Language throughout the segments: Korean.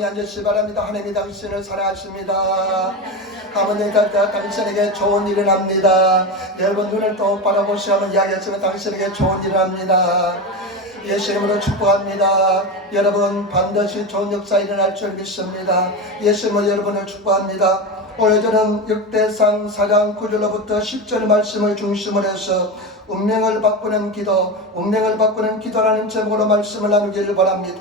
앉으시 바랍니다. 하나님이 당신을 사랑하십니다. 아버지, 당신에게 좋은 일을 합니다. 여러분 눈을 또 바라보시면 이야기했지만 당신에게 좋은 일을 합니다. 예수 이름으로 축복합니다. 여러분 반드시 좋은 역사 일어날 줄 믿습니다. 예수 이름으로 여러분을 축복합니다. 오늘 저는 역대상 4장 9절로부터 10절 말씀을 중심으로 해서 운명을 바꾸는 기도라는 제목으로 말씀을 나누기를 바랍니다.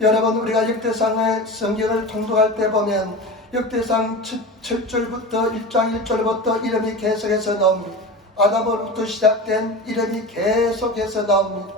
여러분, 우리가 역대상의 성경을 통독할 때 보면 역대상 7절부터 1장 1절부터 이름이 계속해서 나옵니다. 아담으로부터 시작된 이름이 계속해서 나옵니다.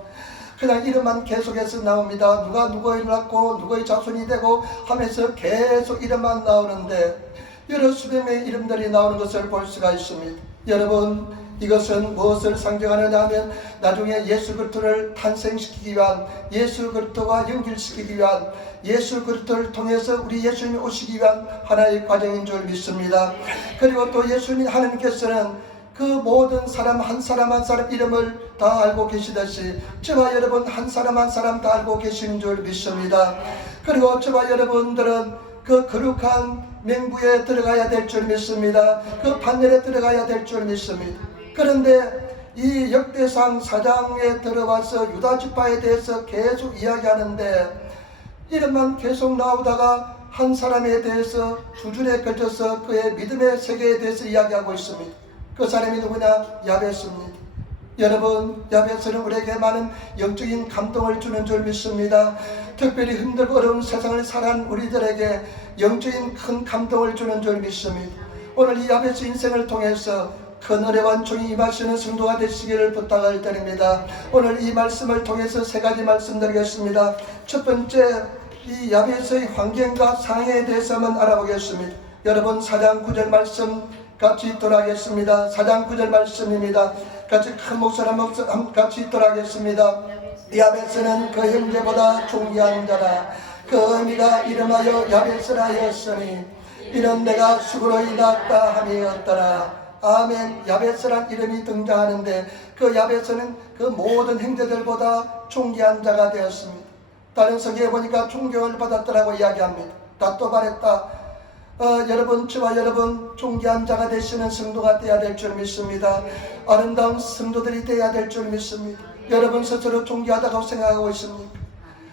그냥 이름만 계속해서 나옵니다. 누가 누구를 낳고 누구의 자손이 되고 하면서 계속 이름만 나오는데 여러 수백 명의 이름들이 나오는 것을 볼 수가 있습니다. 여러분, 이것은 무엇을 상징하느냐 하면 나중에 예수 그리스도를 탄생시키기 위한, 예수 그리스도와 연결시키기 위한, 예수 그리스도를 통해서 우리 예수님이 오시기 위한 하나의 과정인 줄 믿습니다. 그리고 또 예수님 하나님께서는 그 모든 사람 한 사람 한 사람 이름을 다 알고 계시듯이 저와 여러분 한 사람 한 사람 다 알고 계신 줄 믿습니다. 그리고 저와 여러분들은 그 거룩한 맹부에 들어가야 될 줄 믿습니다. 그 판결에 들어가야 될 줄 믿습니다. 그런데 이 역대상 4장에 들어와서 유다 지파에 대해서 계속 이야기하는데 이름만 계속 나오다가 한 사람에 대해서 두 줄에 걸쳐서 그의 믿음의 세계에 대해서 이야기하고 있습니다. 그 사람이 누구냐? 야베스입니다. 여러분, 야베스는 우리에게 많은 영적인 감동을 주는 줄 믿습니다. 특별히 힘들고 어려운 세상을 살아간 우리들에게 영적인 큰 감동을 주는 줄 믿습니다. 오늘 이 야베스 인생을 통해서 큰 은혜와 종이 임하시는 성도가 되시기를 부탁을 드립니다. 오늘 이 말씀을 통해서 세 가지 말씀드리겠습니다. 첫 번째, 이 야베스의 환경과 상황에 대해서 한번 알아보겠습니다. 여러분 4장 9절 말씀 같이 있도록 하겠습니다. 4장 9절 말씀입니다. 같이 큰 목소리로 같이 있도록 하겠습니다. 야베스는 그 형제보다 존귀한 자라. 그 의미가 이름하여 야베스라 하였으니 이는 내가 수고로 낳았다 함이었더라. 아멘. 야베스란 이름이 등장하는데 그 야베스는 그 모든 형제들보다 존귀한 자가 되었습니다. 다른 성경에 보니까 존경을 받았더라고 이야기합니다. 다 또 말했다. 여러분, 저와 여러분 존귀한 자가 되시는 성도가 되어야 될 줄 믿습니다. 아름다운 성도들이 되어야 될 줄 믿습니다. 여러분 스스로 존귀하다고 생각하고 있습니까?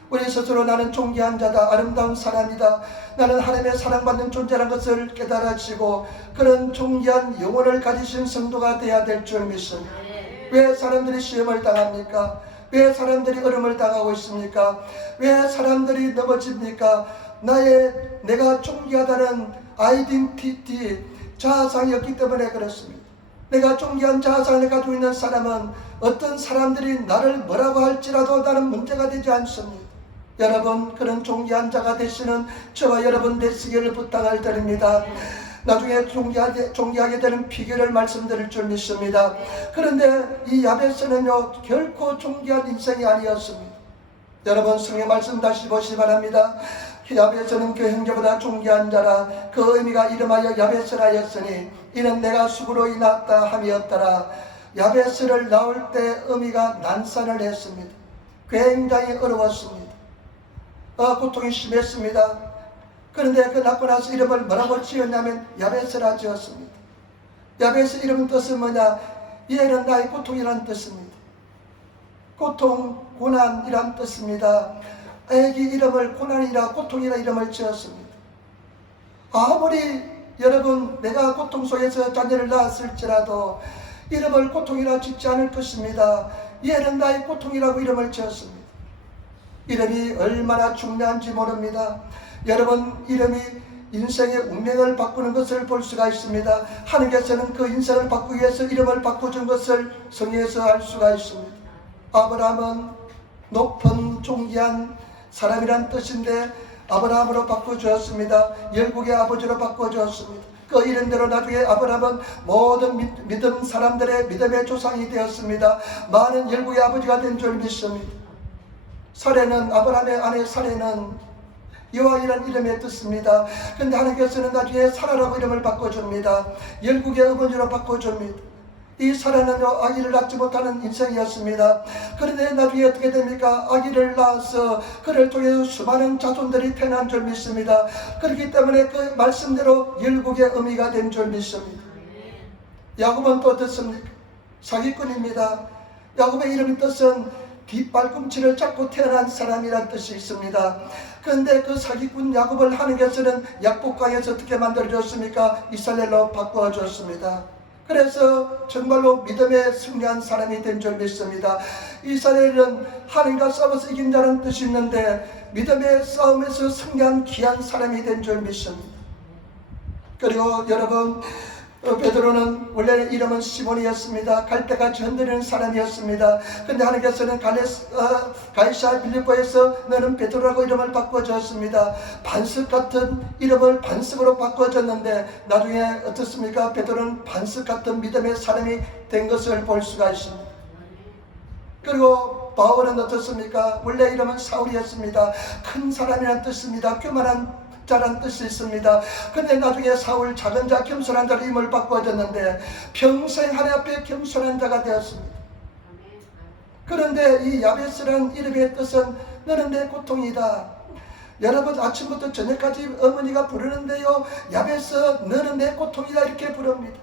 우리 스스로 나는 존귀한 자다, 아름다운 사람이다, 나는 하나님의 사랑받는 존재라는 것을 깨달아지고 그런 존귀한 영혼을 가지신 성도가 되어야 될 줄 믿습니다. 왜 사람들이 시험을 당합니까? 왜 사람들이 어려움을 당하고 있습니까? 왜 사람들이 넘어집니까? 내가 존귀하다는 아이덴티티, 자아상이 없기 때문에 그렇습니다. 내가 존귀한 자아상을 가지고 있는 사람은 어떤 사람들이 나를 뭐라고 할지라도 나는 문제가 되지 않습니다. 여러분, 그런 존귀한 자가 되시는 저와 여러분 되시기를 부탁을 드립니다. 나중에 존귀하게 되는 비결을 말씀드릴 줄 믿습니다. 그런데 이 야베스는요 결코 존귀한 인생이 아니었습니다. 여러분 성경 말씀 다시 보시기 바랍니다. 야베스는 그 형제보다 존귀한 자라. 그 의미가 이름하여 야베스라 하였으니 이는 내가 수고로 낳았다 함이었더라. 야베스를 낳을 때 의미가 난산을 했습니다. 굉장히 어려웠습니다. 고통이 심했습니다. 그런데 그 낳고 나서 이름을 뭐라고 지었냐면 야베스라 지었습니다. 야베스 이름 뜻은 뭐냐? 얘는 나의 고통이란 뜻입니다. 고통, 고난이란 뜻입니다. 애기 이름을 고난이라 고통이라 이름을 지었습니다. 아무리 여러분 내가 고통 속에서 자녀를 낳았을지라도 이름을 고통이라 짓지 않을 것입니다. 얘는 나의 고통이라고 이름을 지었습니다. 이름이 얼마나 중요한지 모릅니다. 여러분, 이름이 인생의 운명을 바꾸는 것을 볼 수가 있습니다. 하나님께서는 그 인생을 바꾸기 위해서 이름을 바꿔준 것을 성경에서 알 수가 있습니다. 아브라함은 높은 존귀한 사람이란 뜻인데 아브라함으로 바꿔주었습니다. 열국의 아버지로 바꿔주었습니다. 그 이름대로 나중에 아브라함은 모든 믿음 사람들의 믿음의 조상이 되었습니다. 많은 열국의 아버지가 된 줄 믿습니다. 사례는, 아브라함의 아내 사례는 여호와이라는 이름의 뜻입니다. 그런데 하나님께서는 나중에 사라라고 이름을 바꿔줍니다. 열국의 어머니로 바꿔줍니다. 이 사라는요 아기를 낳지 못하는 인생이었습니다. 그런데 나중에 어떻게 됩니까? 아기를 낳아서 그를 통해서 수많은 자손들이 태어난 줄 믿습니다. 그렇기 때문에 그 말씀대로 열국의 의미가 된 줄 믿습니다. 야곱은 또 어떻습니까? 사기꾼입니다. 야곱의 이름의 뜻은 뒷발꿈치를 잡고 태어난 사람이란 뜻이 있습니다. 그런데 그 사기꾼 야곱을 하나님께서는 약복강에서 어떻게 만들어줬습니까? 이스라엘로 바꿔줬습니다. 그래서 정말로 믿음에 승리한 사람이 된 줄 믿습니다. 이스라엘은 하나님과 싸워서 이긴 자는 뜻이 있는데 믿음의 싸움에서 승리한 귀한 사람이 된 줄 믿습니다. 그리고 여러분, 베드로는 원래 이름은 시몬이었습니다. 갈대같이 흔들리는 사람이었습니다. 그런데 하나님께서는 가이사 빌립보에서 너는 베드로라고 이름을 바꿔줬습니다. 반석 같은 이름을 반석으로 바꿔줬는데 나중에 어떻습니까? 베드로는 반석 같은 믿음의 사람이 된 것을 볼 수가 있습니다. 그리고 바울은 어떻습니까? 원래 이름은 사울이었습니다. 큰 사람이라는 뜻입니다. 교만한 자란 뜻이 있습니다. 그런데 나중에 사울 작은 자 겸손한 자로 이름을 바꿔줬는데 평생 하나님 앞에 겸손한 자가 되었습니다. 그런데 이 야베스라는 이름의 뜻은 너는 내 고통이다. 여러분 아침부터 저녁까지 어머니가 부르는데요 야베스 너는 내 고통이다 이렇게 부릅니다.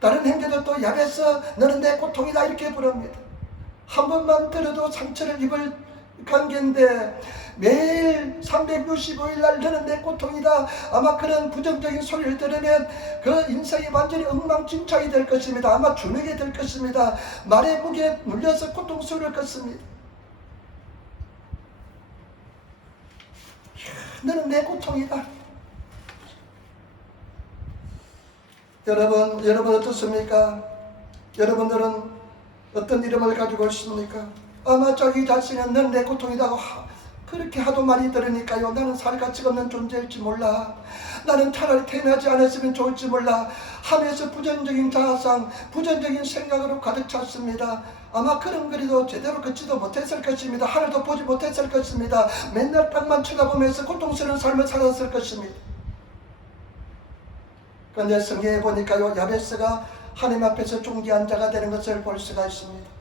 다른 형제들도 야베스 너는 내 고통이다 이렇게 부릅니다. 한 번만 들어도 상처를 입을 관계인데 매일 365일 날 너는 내 고통이다. 아마 그런 부정적인 소리를 들으면 그 인생이 완전히 엉망진창이 될 것입니다. 아마 주눅이 될 것입니다. 말의 무게에 물려서 고통스러울 것입니다. 너는 내 고통이다. 여러분 어떻습니까? 여러분들은 어떤 이름을 가지고 있습니까? 아마 자기 자신은 넌 내 고통이다 그렇게 하도 많이 들으니까요 나는 살 가치가 없는 존재일지 몰라. 나는 차라리 태어나지 않았으면 좋을지 몰라 하면서 부정적인 자아상 부정적인 생각으로 가득 찼습니다. 아마 그런 거리도 제대로 걷지도 못했을 것입니다. 하늘도 보지 못했을 것입니다. 맨날 땅만 쳐다보면서 고통스러운 삶을 살았을 것입니다. 그런데 성경에 보니까요 야베스가 하나님 앞에서 존귀한 자가 되는 것을 볼 수가 있습니다.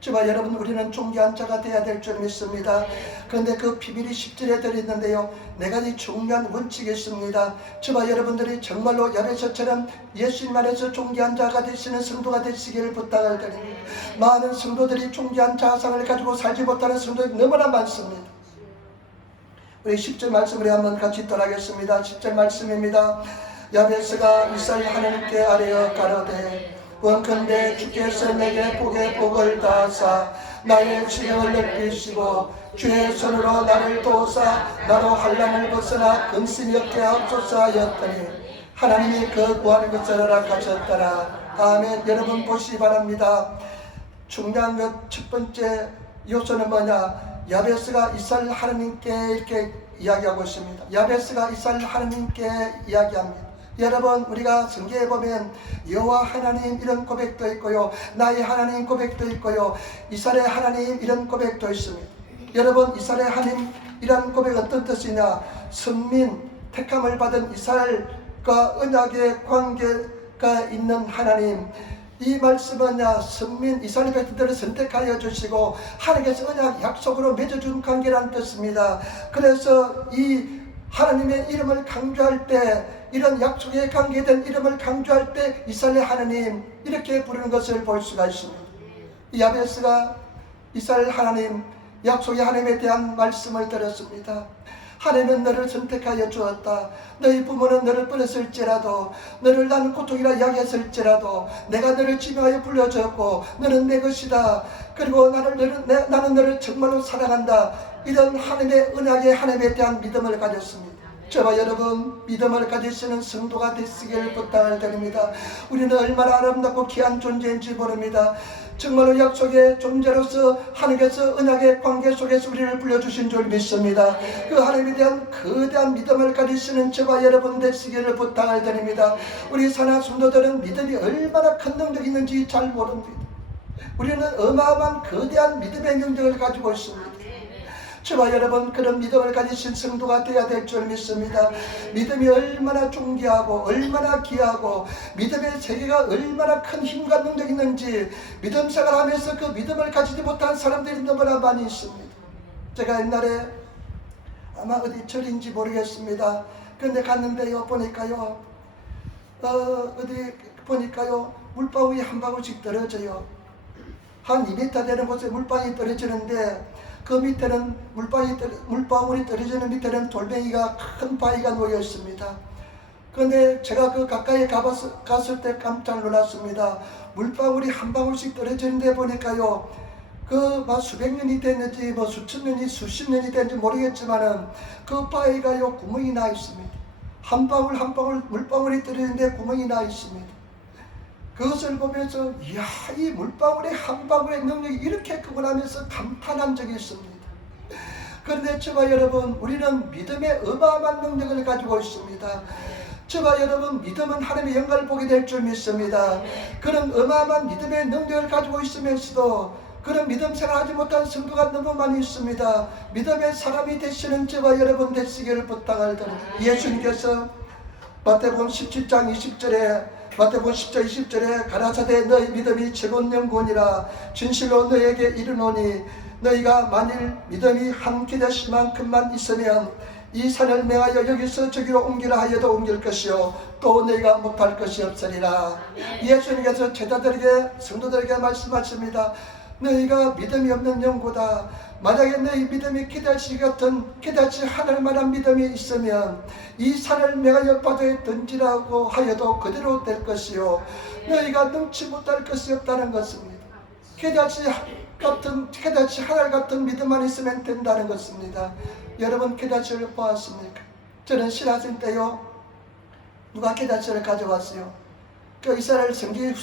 저와 여러분 우리는 존귀한 자가 되어야 될 줄 믿습니다. 그런데 그 비밀이 10절에 들어있는데요 4가지 중요한 원칙이 있습니다. 저와 여러분들이 정말로 야베스처럼 예수님 안에서 존귀한 자가 되시는 성도가 되시기를 부탁을 드립니다. 많은 성도들이 존귀한 자아상을 가지고 살지 못하는 성도들이 너무나 많습니다. 우리 10절 말씀을 한번 같이 떠나겠습니다. 10절 말씀입니다. 야베스가 이스라엘 하나님께 아뢰어 가로되 원컨대 주께서 내게 복의 복을 다하사 나의 지경을 넓히시고 주의 손으로 나를 도우사 나로 환난을 벗어나 근심이 없게 하옵소서 하였더니 하나님이 그 구하는 것을 허락하셨더라. 아멘. 여러분 보시기 바랍니다. 중요한 것 첫 번째 요소는 뭐냐? 야베스가 이스라엘 하나님께 이렇게 이야기하고 있습니다. 야베스가 이스라엘 하나님께 이야기합니다. 여러분 우리가 성경에 보면 여호와 하나님 이런 고백도 있고요 나의 하나님 고백도 있고요 이스라엘 하나님 이런 고백도 있습니다. 여러분 이스라엘 하나님 이런 고백 어떤 뜻이냐? 선민 택함을 받은 이스라엘과 언약의 관계가 있는 하나님. 이 말씀은 선민 이스라엘 백성들을 선택하여 주시고 하나님께서 언약 약속으로 맺어준 관계라는 뜻입니다. 그래서 이 하나님의 이름을 강조할 때 이런 약속에 관계된 이름을 강조할 때 이스라엘 하나님 이렇게 부르는 것을 볼 수가 있습니다. 야베스가 이스라엘 하나님 약속의 하나님에 대한 말씀을 들었습니다. 하나님은 너를 선택하여 주었다. 너희 부모는 너를 버렸을지라도 너를 나는 고통이라 이야기했을지라도 내가 너를 지명하여 불러주었고 너는 내 것이다. 그리고 나는 너를 정말로 사랑한다. 이런 하나님의 언약의 하나님에 대한 믿음을 가졌습니다. 저와 여러분 믿음을 가지시는 성도가 되시길 부탁을 드립니다. 우리는 얼마나 아름답고 귀한 존재인지 모릅니다. 정말로 약속의 존재로서 하나님께서 언약의 관계 속에서 우리를 불러주신 줄 믿습니다. 그 하나님에 대한 거대한 믿음을 가지시는 저와 여러분 되시기를 부탁을 드립니다. 우리 사랑 성도들은 믿음이 얼마나 큰 능력이 있는지 잘 모릅니다. 우리는 어마어마한 거대한 믿음의 능력을 가지고 있습니다. 저와 여러분 그런 믿음을 가지신 성도가 되어야 될 줄 믿습니다. 믿음이 얼마나 존귀하고 얼마나 귀하고 믿음의 세계가 얼마나 큰 힘과 능력이 있는지 믿음 생활하면서 그 믿음을 가지지 못한 사람들이 너무나 많이 있습니다. 제가 옛날에 아마 어디 절인지 모르겠습니다. 그런데 갔는데요 보니까요 어디 보니까요 물방울이 한 방울씩 떨어져요. 한 2m 되는 곳에 물방울이 떨어지는데 그 밑에는 물방울이 떨어지는 밑에는 돌멩이가 큰 바위가 놓여 있습니다. 그런데 제가 그 가까이 갔을 때 깜짝 놀랐습니다. 물방울이 한 방울씩 떨어지는데 보니까요 그 수백 년이 됐는지 수천 년이 수십 년이 됐는지 모르겠지만은 그 바위가요 구멍이 나 있습니다. 한 방울 한 방울 물방울이 떨어지는데 구멍이 나 있습니다. 그것을 보면서 이야 이 물방울의 한 방울의 능력이 이렇게 크구나 하면서 감탄한 적이 있습니다. 그런데 저와 여러분 우리는 믿음의 어마어마한 능력을 가지고 있습니다. 저와 여러분 믿음은 하나님의 영광을 보게 될 줄 믿습니다. 그런 어마어마한 믿음의 능력을 가지고 있으면서도 그런 믿음 생활하지 못한 성도가 너무 많이 있습니다. 믿음의 사람이 되시는 저와 여러분 되시기를 부탁을 드립니다. 예수님께서 마태복음 17장 20절에 마태복음 10장 20절에 가라사대 너희 믿음이 최고의 영혼이라 진실로 너희에게 이르노니 너희가 만일 믿음이 한 기대시만큼만 있으면 이 산을 명하여 여기서 저기로 옮기라 하여도 옮길 것이요 또 너희가 못할 것이 없으리라. 예수님께서 제자들에게 성도들에게 말씀하십니다. 너희가 믿음이 없는 영고다. 만약에 너희 믿음이 기대치 하늘 만한 믿음이 있으면 이 산을 명하여 바다에 던지라고 하여도 그대로 될 것이요 너희가 능치 못할 것이 없다는 것입니다. 기대치 하늘 같은 믿음만 있으면 된다는 것입니다. 여러분 기대치를 보았습니까? 저는 신학생 때요 누가 기대치를 가져왔어요. 그 이스라엘 성지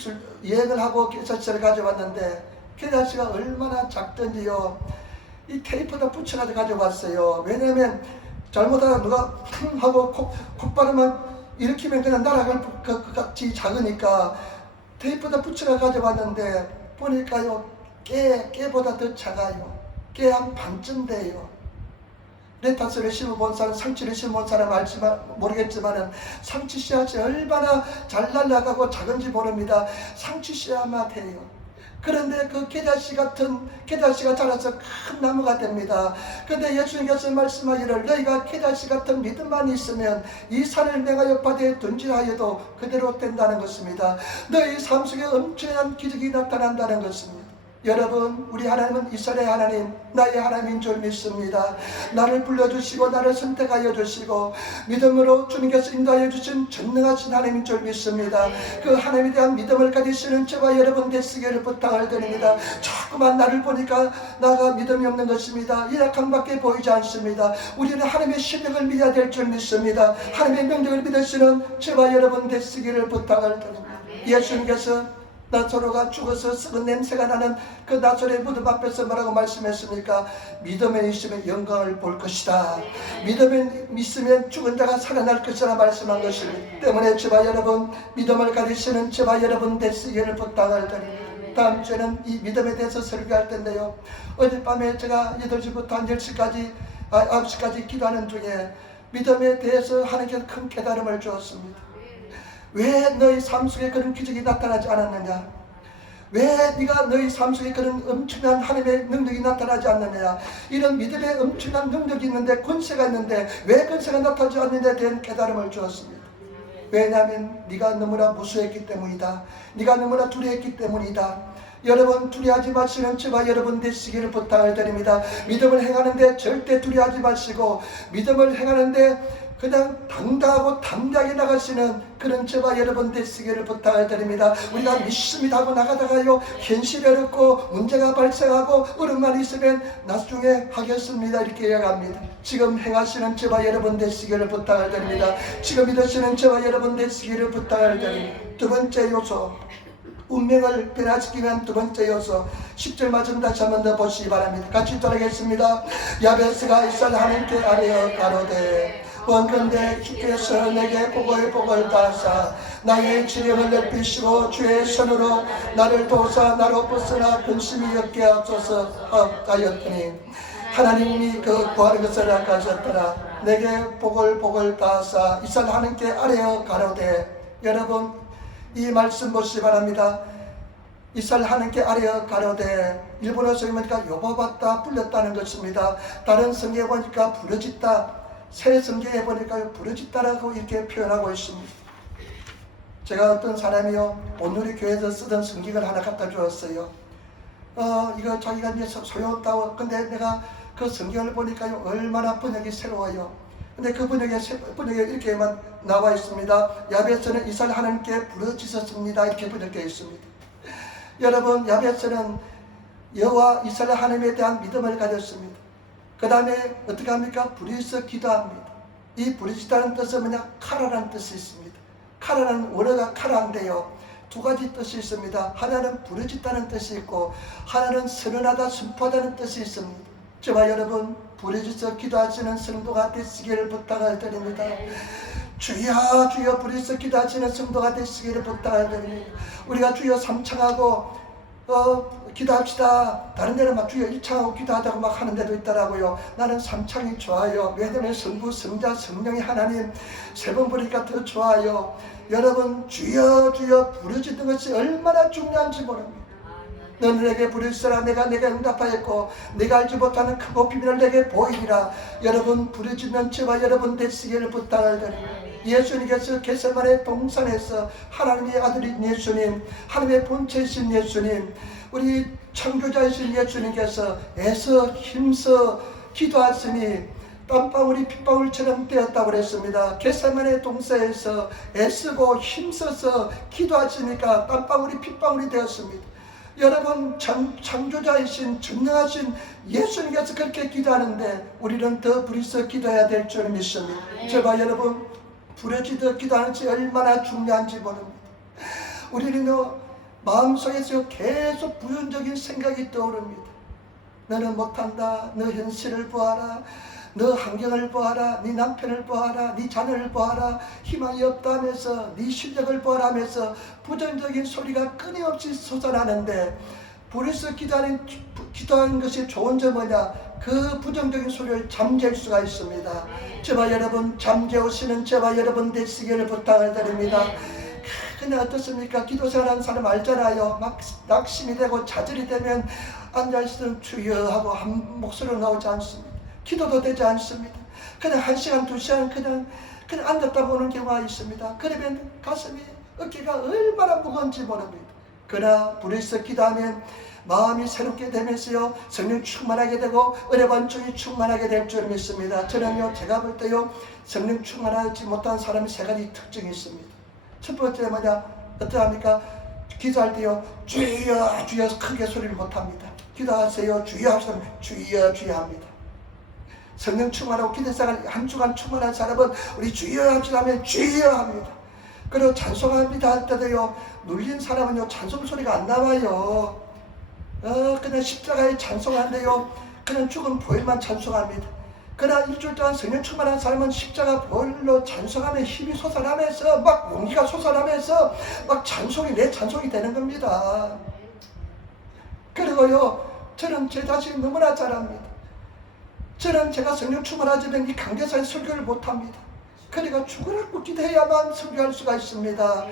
여행을 하고 기대치를 가져왔는데 기대치가 얼마나 작던지요 이 테이프에다 붙여가지고 가져왔어요. 왜냐하면 잘못하다 누가 하고 콧바람만 일으키면 그냥 날아갈 것 같이 작으니까 테이프에다 붙여가 가져왔는데 보니까요 깨보다 더 작아요. 깨 한 반쯤 돼요. 레타스를 심어본 사람, 상추를 심어본 사람 알지만 모르겠지만은 상추 씨앗이 얼마나 잘 날아가고 작은지 모릅니다. 상추 씨앗만 돼요. 그런데 그 게다시가 자라서 큰 나무가 됩니다. 그런데 예수님께서 말씀하기를 너희가 게다시 같은 믿음만 있으면 이 산을 명하여 바다에 던지라 하여도 그대로 된다는 것입니다. 너희 삶 속에 엄청난 기적이 나타난다는 것입니다. 여러분 우리 하나님은 이스라엘 하나님 나의 하나님인 줄 믿습니다. 나를 불러주시고 나를 선택하여 주시고 믿음으로 주님께서 인도하여 주신 전능하신 하나님인 줄 믿습니다. 그 하나님에 대한 믿음을 가지시는 저와 여러분 되시기를 부탁을 드립니다. 자꾸만 나를 보니까 나가 믿음이 없는 것입니다. 이락함밖에 보이지 않습니다. 우리는 하나님의 실력을 믿어야 될 줄 믿습니다. 하나님의 명령을 믿으시는 저와 여러분 되시기를 부탁을 드립니다. 예수님께서 나사로가 죽어서 썩은 냄새가 나는 그 나사로의 무덤 앞에서 뭐라고 말씀했습니까? 믿음에 있으면 영광을 볼 것이다. 믿음에 있으면 죽은 자가 살아날 것이라 말씀한 것이기 때문에 저와 여러분 믿음을 가지시는 저와 여러분 되시기를 부탁을 드립니다. 다음 주에는 이 믿음에 대해서 설교할 텐데요. 어젯밤에 제가 8시부터 한 10시까지 9시까지 기도하는 중에 믿음에 대해서 하나님께서 큰 깨달음을 주었습니다. 왜 너희 삶 속에 그런 기적이 나타나지 않았느냐? 왜 네가 너희 삶 속에 그런 엄청난 하나님의 능력이 나타나지 않느냐? 이런 믿음의 엄청난 능력이 있는데 권세가 있는데 왜 권세가 나타나지 않느냐에 대한 깨달음을 주었습니다. 왜냐하면 네가 너무나 무수했기 때문이다. 네가 너무나 두려웠기 때문이다. 여러분 두려워하지 마시는 저와 여러분 되시기를 부탁을 드립니다. 믿음을 행하는데 절대 두려워하지 마시고 믿음을 행하는데 그냥 당당하고 담대하게 나가시는 그런 저와 여러분 되시기를 부탁을 드립니다. 우리가 믿습니다 하고 나가다가요 현실이 어렵고 문제가 발생하고 어려움만 있으면 나중에 하겠습니다 이렇게 이야기합니다. 지금 행하시는 저와 여러분 되시기를 부탁을 드립니다. 지금 믿으시는 저와 여러분 되시기를 부탁을 드립니다. 두 번째 요소 운명을 변화시키기 위한 두 번째 요소 10절 말씀 다시 한번 더 보시기 바랍니다. 같이 따라하겠습니다. 야베스가 이스라엘 하나님께 아뢰어 가로되 원컨대 주께서 내게 복을 다하사 나의 지령을 넓히시고 주의 손으로 나를 도우사 나로 벗어나 근심이 없게 하소서 하였더니 하나님이 그 구하는 것을 아까하셨더라. 내게 복을 다하사 이스라엘 하나님께 아뢰어 가로되. 여러분 이 말씀 보시기 바랍니다. 이스라엘 하나님께 아뢰어 가로되. 일본어 성경에 보니까 여보받다 불렸다는 것입니다. 다른 성경에 보니까 부르짖다, 새 성경에 보니까 부르짖다라고 이렇게 표현하고 있습니다. 제가 어떤 사람이요 오늘의 교회에서 쓰던 성경을 하나 갖다 주었어요. 이거 자기가 이제 소용없다고. 근데 내가 그 성경을 보니까 얼마나 번역이 새로워요. 근데 그 번역에 이렇게만 나와 있습니다. 야베스는 이스라엘 하나님께 부르짖었습니다. 이렇게 번역되어 있습니다. 여러분 야베스는 여호와 이스라엘 하나님에 대한 믿음을 가졌습니다. 그 다음에 어떻게 합니까? 부르짖어 기도합니다. 이 부르짖다는 뜻은 뭐냐? 카라라는 뜻이 있습니다. 카라라는 원어가 카라인데요, 두 가지 뜻이 있습니다. 하나는 부르짖다는 뜻이 있고 하나는 선언하다, 선포하다는 뜻이 있습니다. 저와 여러분 부르짖어 기도하시는 성도가 되시기를 부탁을 드립니다. 주여 주여 부르짖어 기도하시는 성도가 되시기를 부탁을 드립니다. 우리가 주여 삼창하고 기도합시다. 다른 데는 막 주여 1창하고 기도하다고 막 하는 데도 있더라고요. 나는 3창이 좋아요. 왜냐면 성부, 성자, 성령의 하나님 세 번 부르니까 더 좋아요. 여러분 주여 주여 부르짖는 것이 얼마나 중요한지 모릅니다. 너는 내게 부르짖으라. 내가 응답하였고 내가 알지 못하는 크고 비밀을 내게 보이리라. 여러분 부르짖는 저와 여러분 되시기를 부탁을 드립니다. 예수님께서 겟세마네 동산에서 하나님의 아들인 예수님, 하나님의 본체이신 예수님, 우리 창조자이신 예수님께서 애써 힘써 기도하시니 땀방울이 핏방울처럼 되었다고 그랬습니다. 겟세마네 동산에서 애쓰고 힘써서 기도하시니까 땀방울이 핏방울이 되었습니다. 여러분 창조자이신 전능하신 예수님께서 그렇게 기도하는데 우리는 더 부리서 기도해야 될 줄 믿습니다. 저와 여러분 부르짖어 기도하는 것이 얼마나 중요한지 모릅니다. 우리는요 마음속에서 계속 부정적인 생각이 떠오릅니다. 너는 못한다. 너 현실을 보아라. 너 환경을 보아라. 네 남편을 보아라. 네 자녀를 보아라. 희망이 없다 하면서 네 실력을 보아라 하면서 부정적인 소리가 끊임없이 솟아나는데 부르짖어 기도하는 것이 좋은 점은 뭐냐? 그 부정적인 소리를 잠재울 수가 있습니다. 저와 여러분 잠재우시는 저와 여러분 되시기를 부탁을 드립니다. 근데 어떻습니까? 기도 생활하는 사람 알잖아요. 막 낙심이 되고 좌절이 되면 앉아있으면 주여 하고 한 목소리로 나오지 않습니다. 기도도 되지 않습니다. 그냥 1시간 2시간 그냥 앉았다 보는 경우가 있습니다. 그러면 가슴이 어깨가 얼마나 무거운지 모릅니다. 그러나 부르짖어 기도하면 마음이 새롭게 되면서요 성령 충만하게 되고 은혜 관총이 충만하게 될 줄 믿습니다. 저는요 제가 볼 때요 성령 충만하지 못한 사람이 세 가지 특징이 있습니다. 첫 번째 뭐냐? 어떠합니까? 기도할 때요 주여 주여 크게 소리를 못합니다. 기도하세요 주여 하시면 주여 주여 합니다. 성령 충만하고 기도생활 한 주간 충만한 사람은 우리 주여 합시다 하면 주여 합니다. 그리고 찬송합니다 할 때도요 눌린 사람은요 찬송 소리가 안 나와요. 그냥 십자가에 찬송하는데요 그냥 죽은 보혈만 찬송합니다. 그러나 일주일 동안 성령 충만한 사람은 십자가 보혈로 찬송하면 힘이 솟아나면서 막 용기가 솟아나면서 막 내 찬송이 되는 겁니다. 그리고요 저는 제 자신이 너무나 잘 압니다. 저는 제가 성령 충만하지만 이 강대사에 설교를 못합니다. 그러니까 죽으라고 기도해야만 설교할 수가 있습니다.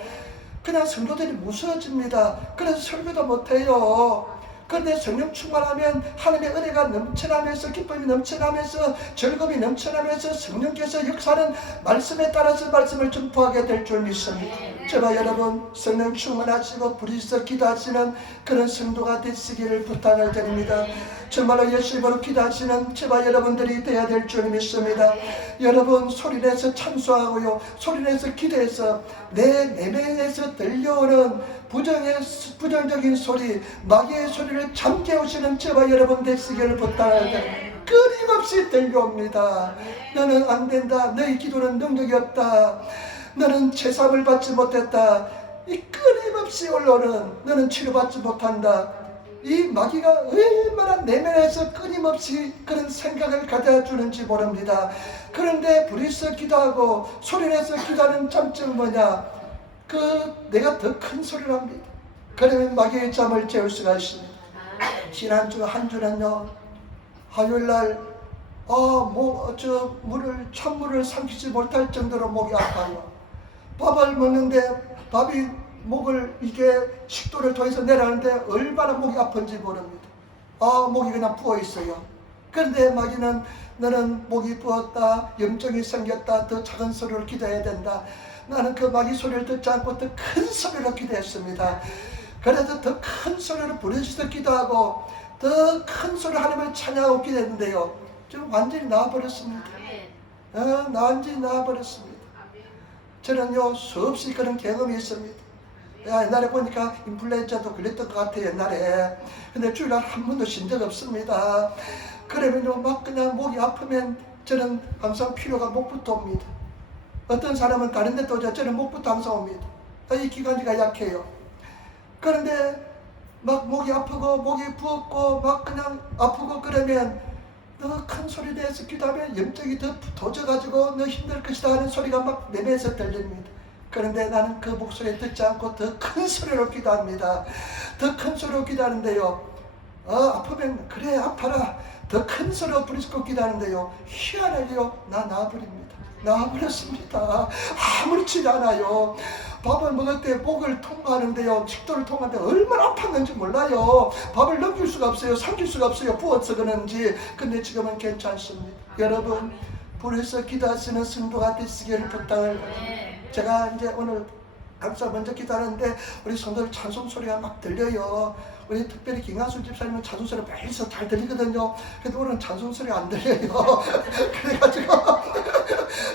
그냥 성도들이 무서워집니다. 그래서 설교도 못해요. 그런데 성령 충만하면 하나님의 은혜가 넘쳐나면서 기쁨이 넘쳐나면서 즐거움이 넘쳐나면서 성령께서 역사하는 말씀에 따라서 말씀을 전포하게 될 줄 믿습니다. 저와 여러분 성령 충만하시고 부르짖어 기도하시는 그런 성도가 되시기를 부탁을 드립니다. 정말로 예수님으로 기도하시는 저와 여러분들이 되어야 될 줄 믿습니다. 여러분 소리내서 찬송하고요 소리내서 기도해서 내 내면에서 들려오는 부정적인 소리, 마귀의 소리를 잠재우시는 저와 여러분 되시기를 부탁합니다. 끊임없이 들려옵니다. 너는 안 된다. 너의 기도는 능력이 없다. 너는 제사함을 받지 못했다. 이 끊임없이 올라오는 너는 치료받지 못한다. 이 마귀가 얼마나 내면에서 끊임없이 그런 생각을 가져주는지 모릅니다. 그런데 부르짖어 기도하고 소리내서 기도하는 장점은 뭐냐? 내가 더 큰 소리를 합니다. 그러면 마귀의 잠을 재울 수가 있습니다. 지난주 한 주는요 화요일날 찬물을 삼키지 못할 정도로 목이 아파요. 밥을 먹는데 밥이 목을 이게 식도를 통해서 내려가는데 얼마나 목이 아픈지 모릅니다. 목이 그냥 부어 있어요. 그런데 마귀는 너는 목이 부었다, 염증이 생겼다, 더 작은 소리로 기도해야 된다. 나는 그 마귀 소리를 듣지 않고 더 큰 소리로 기도했습니다. 그래서 더 큰 소리로 부르짖어 기도하고 더 큰 소리로 하나님을 찬양하고 기도했는데요, 지금 완전히 나와버렸습니다. 완전히 나와버렸습니다. 저는요, 수없이 그런 경험이 있습니다. 옛날에 보니까 인플루엔자도 걸렸던 것 같아요, 옛날에. 근데 주일날 한 번도 쉰 적 없습니다. 그러면요, 막 그냥 목이 아프면 저는 항상 피로가 목부터 옵니다. 어떤 사람은 다른 데 또 오죠. 저는 목부터 항상 옵니다. 이 기관지가 약해요. 그런데 막 목이 아프고 목이 부었고 막 그냥 아프고 그러면 너 큰 소리 내서 기도하면 염증이 더 도져가지고 너 힘들 것이다 하는 소리가 막 내 배에서 들립니다. 그런데 나는 그 목소리를 듣지 않고 더 큰 소리로 기도합니다. 더 큰 소리로 기도하는데요, 아프면 그래 아파라 더 큰 소리로 부르짖고 기도하는데요, 희한하게요, 나와버립니다. 나와버렸습니다. 아무렇지 않아요. 밥을 먹을 때 목을 통과하는데요, 식도를 통과하는데 얼마나 아팠는지 몰라요. 밥을 넘길 수가 없어요. 삼킬 수가 없어요. 부어서 그런지. 근데 지금은 괜찮습니다. 여러분, 불에서 기도하시는 성도가 되시기를 부탁을. 제가 이제 오늘 항상 먼저 기도하는데 우리 성도들 찬송 소리가 막 들려요. 우리 특별히 김광수 집사님은 찬송 소리 매일 잘 들리거든요. 근데 오늘은 찬송 소리가 안 들려요. 그래가지고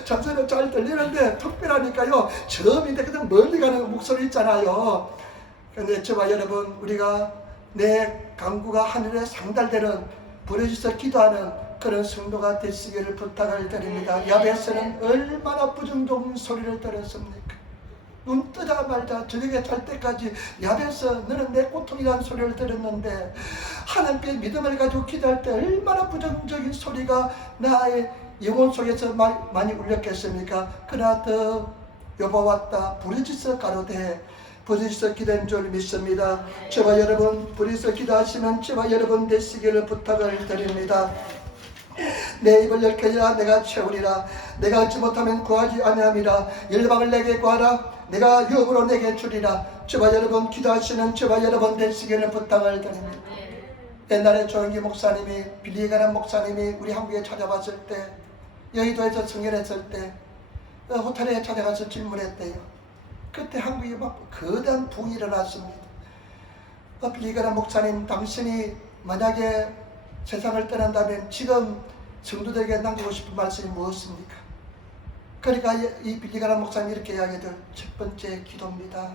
찬송이 잘 들리는데 특별하니까요, 저 밑에 그냥 멀리 가는 목소리 있잖아요. 근데 저와 여러분, 우리가 내 강구가 하늘에 상달되는 부르짖어 기도하는 그런 성도가 되시기를 부탁을 드립니다. 야베스는 얼마나 부정적인 소리를 들었습니까? 눈 뜨자 말자 저녁에 잘 때까지 야베스 너는 내 고통이라는 소리를 들었는데, 하나님께 믿음을 가지고 기도할 때 얼마나 부정적인 소리가 나의 영혼 속에서 많이 울렸겠습니까? 그러나 더 여보왔다 부르짖어 가로되 부르짖어 기도한 줄 믿습니다. 저와 여러분, 부르짖어 기도하시는 저와 여러분 되시기를 부탁을 드립니다. 내 입을 열켜야 내가 채우리라. 내가 얻지 못하면 구하지 아니함이라. 열방을 내게 구하라. 내가 유업으로 내게 주리라. 저와 여러분 기도하시는 저와 여러분 되시기를 부탁을 드립니다. 옛날에 조영기 목사님이, 빌리가란 목사님이 우리 한국에 찾아왔을 때, 여의도에서 성결했을 때 호텔에 찾아가서 질문했대요. 그때 한국에 막 거대한 붕이 일어났습니다. 빌리가란 목사님, 당신이 만약에 세상을 떠난다면 지금 성도들에게 남기고 싶은 말씀이 무엇입니까? 그러니까 이 빌리가란 목사님이 이렇게 이야기해요. 첫 번째 기도입니다.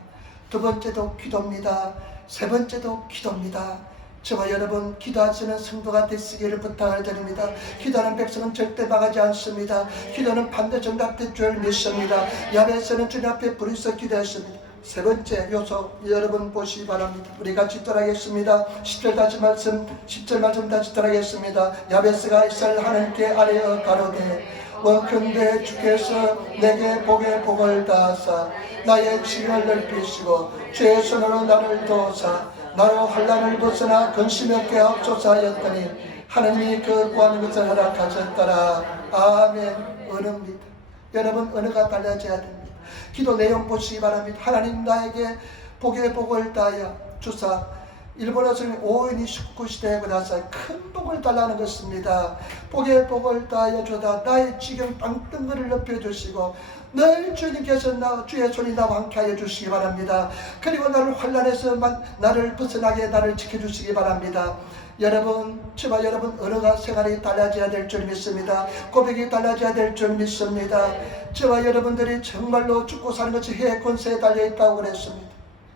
두 번째도 기도입니다. 세 번째도 기도입니다. 저와 여러분 기도하시는 성도가 되시기를 부탁을 드립니다. 기도하는 백성은 절대 망하지 않습니다. 기도는 반드시 정답될 줄 믿습니다. 야베스는 주님 앞에 부르짖어 기도했습니다. 세 번째 요소 여러분 보시기 바랍니다. 우리 같이 따라하겠습니다. 10절 다시 말씀, 10절 말씀 다시 따라하겠습니다. 야베스가 이스라엘 하나님께 아뢰어 가로되 원컨대 주께서 내게 복에 복을 다하사 나의 지경을 넓히시고 주의 손으로 나를 도우사 나로 환난을 벗어나 근심 없게 하옵소서 하였더니 하나님이 그 구하는 것을 허락하셨더라. 아멘. 언어입니다. 여러분, 언어가 달라져야 됩니다. 기도 내용 보시기 바랍니다. 하나님 나에게 복의 복을 다하여 주사. 일본어서는 오인이 19시대에 나서 큰 복을 달라는 것입니다. 복의 복을 다하여 주다. 나의 지경 땅덩어리를 높여주시고 늘 주님께서 주의 손이 나와 함께 하여 주시기 바랍니다. 그리고 나를 환난에서 나를 벗어나게 나를 지켜주시기 바랍니다. 여러분, 저와 여러분 언어가 생활이 달라져야 될 줄 믿습니다. 고백이 달라져야 될 줄 믿습니다. 저와 여러분들이 정말로 죽고 사는 것이 해의 권세에 달려있다고 그랬습니다.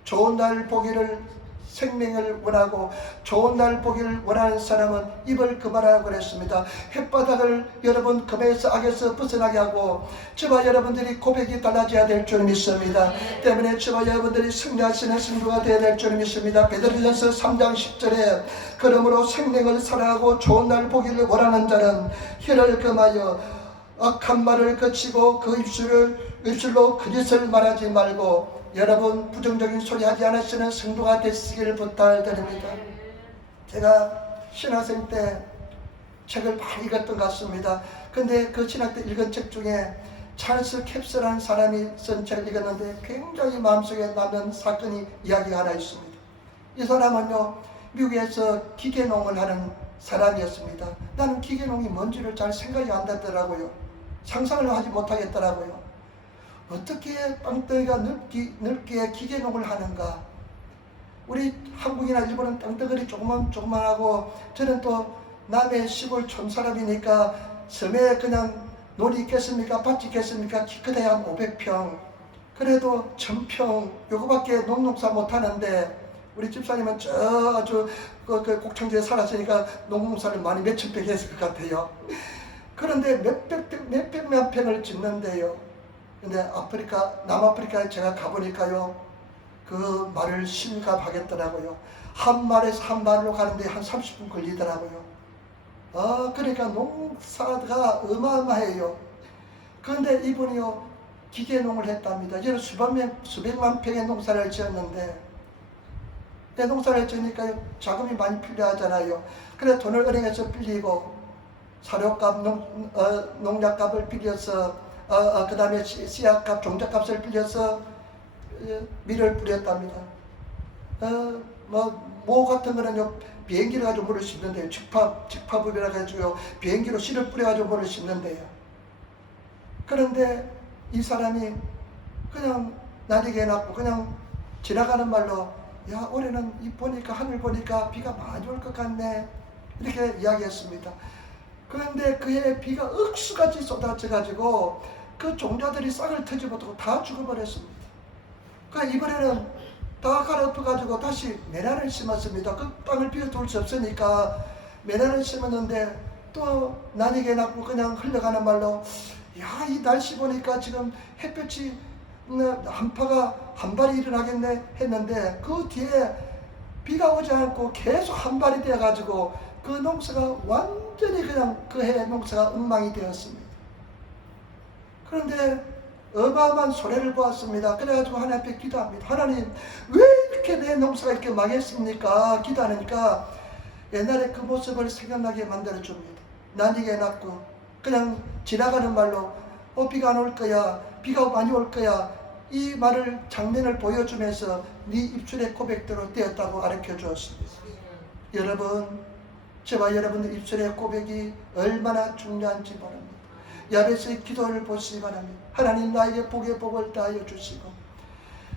좋은 날 보기를, 생명을 원하고 좋은 날 보기를 원하는 사람은 입을 그만하라고 그랬습니다. 햇바닥을 여러분 금에서 악에서 벗어나게 하고 저와 여러분들이 고백이 달라져야 될 줄 믿습니다. 때문에 저와 여러분들이 승리하시는 승부가 되어야 될 줄 믿습니다. 베드로전서 3장 10절에 그러므로 생명을 사랑하고 좋은 날 보기를 원하는 자는 혀를 금하여 악한 말을 거치고 그 입술로 거짓을 말하지 말고 여러분 부정적인 소리 하지 않으시는 성도가 되시기를 부탁드립니다. 제가 신학생 때 책을 많이 읽었던 것 같습니다. 근데 그 신학 때 읽은 책 중에 찰스 캡스라는 사람이 쓴 책을 읽었는데 굉장히 마음속에 남는 사건이 이야기가 하나 있습니다. 이 사람은요, 미국에서 기계농을 하는 사람이었습니다. 나는 기계농이 뭔지를 잘 생각이 안 나더라고요. 상상을 하지 못하겠더라고요. 어떻게 땅덩이가 넓게 기계농을 하는가. 우리 한국이나 일본은 땅덩어리 조그만하고, 저는 또 남의 시골 촌 사람이니까 섬에 그냥 논이 있겠습니까? 밭이 있겠습니까? 기껏해야 한 500평, 그래도 1000평 요거밖에 농사 못하는데, 우리 집사님은 그 곡창지에 살았으니까 농사를 많이 몇천 평 했을 것 같아요. 그런데 몇백만 평을 짓는데요. 근데 남아프리카에 제가 가보니까요, 그 말을 심갑하겠더라고요. 한 말에서 한 말로 가는데 한 30분 걸리더라고요. 그러니까 농사가 어마어마해요. 그런데 이분이요, 기계농을 했답니다. 이제는 수백만 평의 농사를 지었는데, 농사를 지으니까 자금이 많이 필요하잖아요. 그래 돈을 은행에서 빌리고 사료값, 농약값을 빌려서 그 다음에 씨앗값, 종자값을 빌려서 밀을 뿌렸답니다. 모 같은 거는요, 비행기를 가지고 물을 심는데요. 직파부이라 가지고요, 비행기로 씨를 뿌려가지고 물을 심는데요. 그런데 이 사람이 그냥 나리게 해놨고 그냥 지나가는 말로, 야, 올해는 하늘 보니까 비가 많이 올 것 같네, 이렇게 이야기했습니다. 그런데 그해 비가 억수같이 쏟아져가지고 그 종자들이 싹을 트지 못하고 다 죽어버렸습니다. 그러니까 이번에는 다 갈아엎어가지고 다시 메란을 심었습니다. 그 땅을 비워둘 수 없으니까 메란을 심었는데 또 나뉘게 났고 그냥 흘러가는 말로, 야, 이 날씨 보니까 지금 햇볕이 한파가 한발이 일어나겠네 했는데, 그 뒤에 비가 오지 않고 계속 한발이 되어가지고 그 농사가 완전히 그냥 그 해 농사가 엉망이 되었습니다. 그런데 어마어마한 손해를 보았습니다. 그래가지고 하나님 앞에 기도합니다. 하나님, 왜 이렇게 내 농사가 이렇게 망했습니까? 기도하니까 옛날에 그 모습을 생각나게 만들어줍니다. 나뉘게 났고 그냥 지나가는 말로 비가 안 올 거야, 비가 많이 올 거야, 이 말을 장면을 보여주면서 네 입술의 고백대로 되었다고 가르쳐 주었습니다. 여러분, 저와 여러분들 입술의 고백이 얼마나 중요한지 모릅니다. 야베스의 기도를 보시기 바랍니다. 하나님, 나에게 복의 복을 다하여 주시고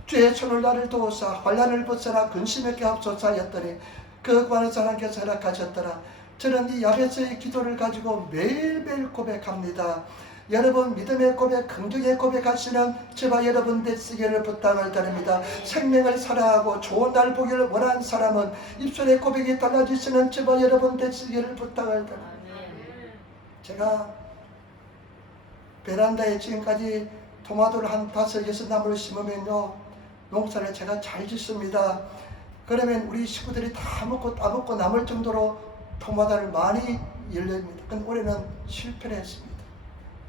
주의 손을 나를 도우사 환난을 벗어나 근심에게 합소사 하였더니 그 구하는 하나님께서 허락하셨더라. 저는 이 야베스의 기도를 가지고 매일매일 고백합니다. 여러분, 믿음의 고백, 긍정의 고백하시는 저와 여러분 되시기를 부탁을 드립니다. 생명을 사랑하고 좋은 날 보기를 원하는 사람은 입술의 고백이 달라지시는 저와 여러분 되시기를 부탁을 드립니다. 제가 베란다에 지금까지 토마토를 한 5-6나무를 심으면요, 농사를 제가 잘 짓습니다. 그러면 우리 식구들이 다 먹고 남을 정도로 토마토를 많이 열립니다. 근데 올해는 실패를 했습니다.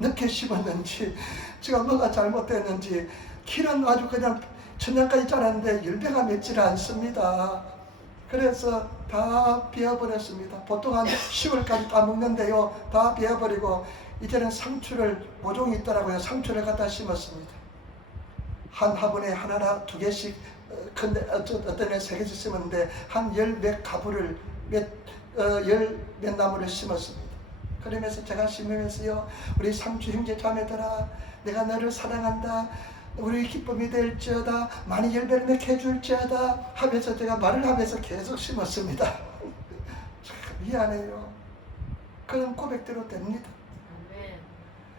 늦게 심었는지, 제가 뭐가 잘못됐는지, 키는 아주 그냥 천장까지 자랐는데 열매가 맺지를 않습니다. 그래서 다 베어버렸습니다. 보통 한 10월까지 다 먹는데요, 다 베어버리고 이제는 상추를, 모종이 있더라고요. 상추를 갖다 심었습니다. 한 화분에 하나나 2개씩, 근데 어떤 애 3개씩 심었는데 한 10몇 가부를 몇 나무를 심었습니다. 그러면서 제가 심으면서요, 우리 상추 형제 자매들아, 내가 너를 사랑한다, 우리 기쁨이 될지어다, 많이 열매를 맺게 해줄지어다 하면서 제가 말을 하면서 계속 심었습니다. 미안해요. 그런 고백대로 됩니다.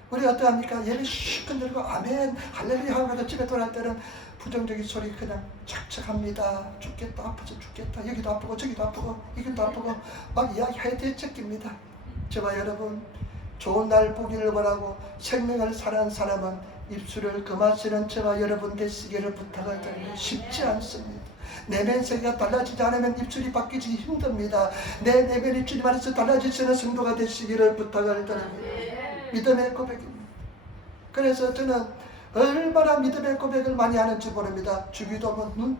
우리 어떠합니까? 예배 시큰들고 아멘 할렐루야 하면서 집에 돌아갈 때는 부정적인 소리 그냥 착착합니다. 죽겠다, 아파서 죽겠다, 여기도 아프고 저기도 아프고 이기도 아프고 막 이야기해 대책입니다. 저와 여러분, 좋은 날 보기를 원하고 생명을 사랑하는 사람은 입술을 금하시는 저와 여러분 되시기를 부탁을 드립니다. 쉽지 않습니다. 내면 세계가 달라지지 않으면 입술이 바뀌기 힘듭니다. 내 내면이 주님 안에서 달라지시는 성도가 되시기를 부탁을 드립니다. 믿음의 고백입니다. 그래서 저는 얼마나 믿음의 고백을 많이 하는지 모릅니다. 주기도문,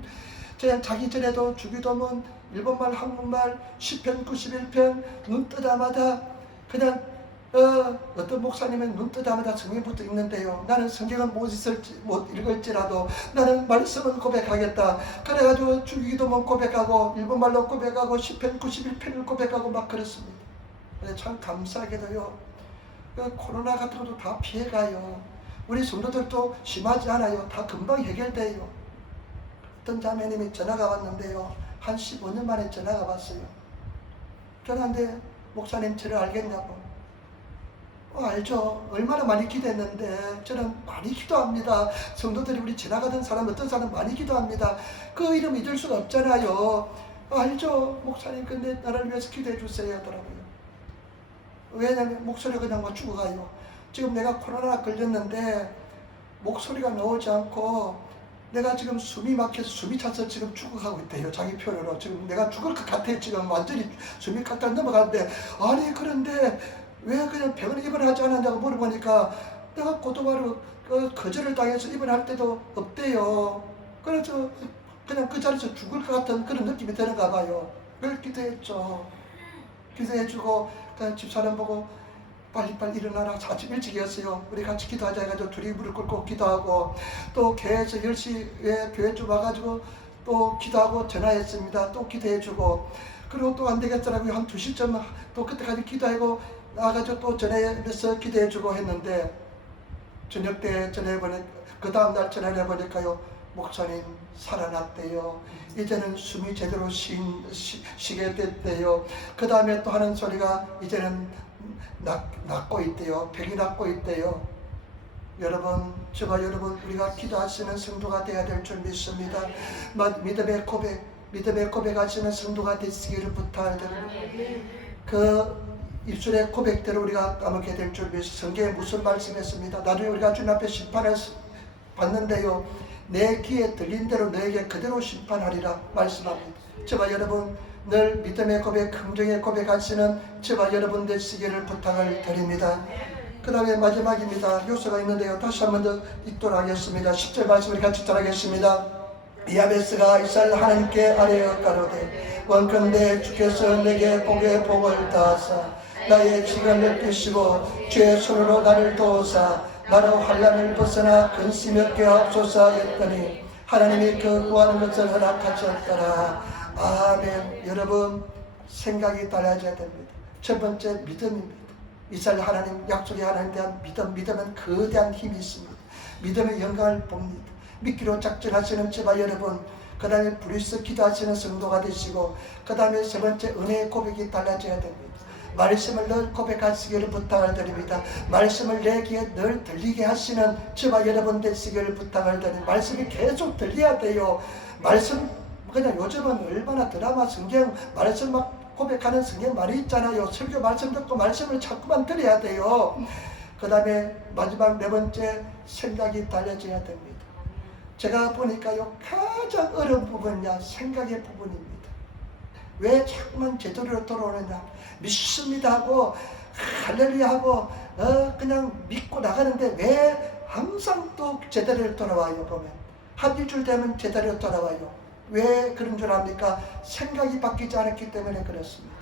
자기 전에도 주기도문, 일본말, 한국말, 시편 91편 눈 뜨자마자 그냥 어떤 목사님은 눈 뜨자마자 성경부터 읽는데요. 나는 성경은 못 읽을지라도 나는 말씀은 고백하겠다. 그래가지고 주기도문 고백하고 일본말로 고백하고 시편 91편을 고백하고 막 그렇습니다. 참 감사하게도요. 코로나 같은 것도 다 피해가요. 우리 성도들도 심하지 않아요. 다 금방 해결돼요. 어떤 자매님이 전화가 왔는데요. 한 15년 만에 전화가 왔어요. 전화인데 목사님 저를 알겠냐고. 알죠. 얼마나 많이 기도했는데 저는 많이 기도합니다. 성도들이 우리 지나가던 사람 어떤 사람 많이 기도합니다. 그 이름 잊을 수가 없잖아요. 알죠. 목사님 근데 나를 위해서 기도해 주세요 하더라고요. 왜냐면 목소리가 그냥 뭐 죽어가요. 지금 내가 코로나 걸렸는데 목소리가 나오지 않고 내가 지금 숨이 막혀서 숨이 차서 지금 죽어가고 있대요. 자기 표현으로. 지금 내가 죽을 것 같아. 지금 완전히 숨이 가까이 넘어가는데 아니 그런데 왜 그냥 병원에 입원하지 않았냐고 물어보니까 내가 고도바로 거절을 당해서 입원할 때도 없대요. 그래서 그냥 그 자리에서 죽을 것 같은 그런 느낌이 드는가 봐요. 그걸 기도했죠. 기도해주고 그냥 집사람 보고 빨리빨리 일어나라. 아침 일찍이었어요. 우리 같이 기도하자 해가지고 둘이 무릎 꿇고 기도하고 또 교회에서 10시에 교회 좀 와가지고 또 기도하고 전화했습니다. 또 기도해주고 그리고 또 안 되겠더라고요. 한 2시쯤 또 그때까지 기도하고 나가지고 또 전화해서 기도해주고 했는데 저녁 때 전화해보니 그 다음날 전화해보니까요. 목사님 살아났대요. 이제는 숨이 제대로 쉬게 됐대요. 그 다음에 또 하는 소리가 이제는 낫고 있대요. 병이 낫고 있대요. 여러분, 저와 여러분 우리가 기도하시는 성도가 되어야 될 줄 믿습니다. 믿음의 고백하시는 성도가 되시기를 부탁드립니다. 그 입술의 고백대로 우리가 까먹게 될 줄 믿습니다. 성경에 무슨 말씀했습니다. 나중에 우리가 주님 앞에 심판을 받는데요. 내 귀에 들린 대로 너에게 그대로 심판하리라 말씀합니다. 저와 여러분 늘 믿음의 고백, 긍정의 고백하시는 저와 여러분 되시기를 부탁을 드립니다. 그 다음에 마지막입니다. 요소가 있는데요. 다시 한 번 더 읽도록 하겠습니다. 10절 말씀 우리 같이 따라하겠습니다. 야베스가 이스라엘 하나님께 아뢰어 가로되 원컨대 주께서 내게 복의 복을 다하사 나의 지경을 펴시고 주의 손으로 나를 도우사 나로 환난을 벗어나 근심 없게 하옵소서 했더니 하나님이 그 구하는 것을 허락하셨더라. 아멘. 여러분 생각이 달라져야 됩니다. 첫 번째 믿음입니다. 이스라엘 하나님 약속의 하나님에 대한 믿음은 거대한 힘이 있습니다. 믿음의 영광을 봅니다. 믿기로 작정하시는 저와 여러분, 그 다음에 불의서 기도하시는 성도가 되시고 그 다음에 세 번째 은혜의 고백이 달라져야 됩니다. 말씀을 늘 고백하시기를 부탁을 드립니다. 말씀을 내 귀에 늘 들리게 하시는 저와 여러분 되시기를 부탁을 드립니다. 말씀이 계속 들려야 돼요. 말씀 그냥 요즘은 얼마나 드라마 성경 말씀 막 고백하는 성경 많이 있잖아요. 설교 말씀 듣고 말씀을 자꾸만 들어야 돼요. 그 다음에 마지막 네 번째 생각이 달라져야 됩니다. 제가 보니까요 가장 어려운 부분이야 생각의 부분입니다. 왜 자꾸만 제대로 돌아오느냐. 믿습니다 하고 할렐루야 하고 그냥 믿고 나가는데 왜 항상 또 제대로 돌아와요. 보면 한 일주일 되면 제대로 돌아와요. 왜 그런 줄 압니까? 생각이 바뀌지 않았기 때문에 그렇습니다.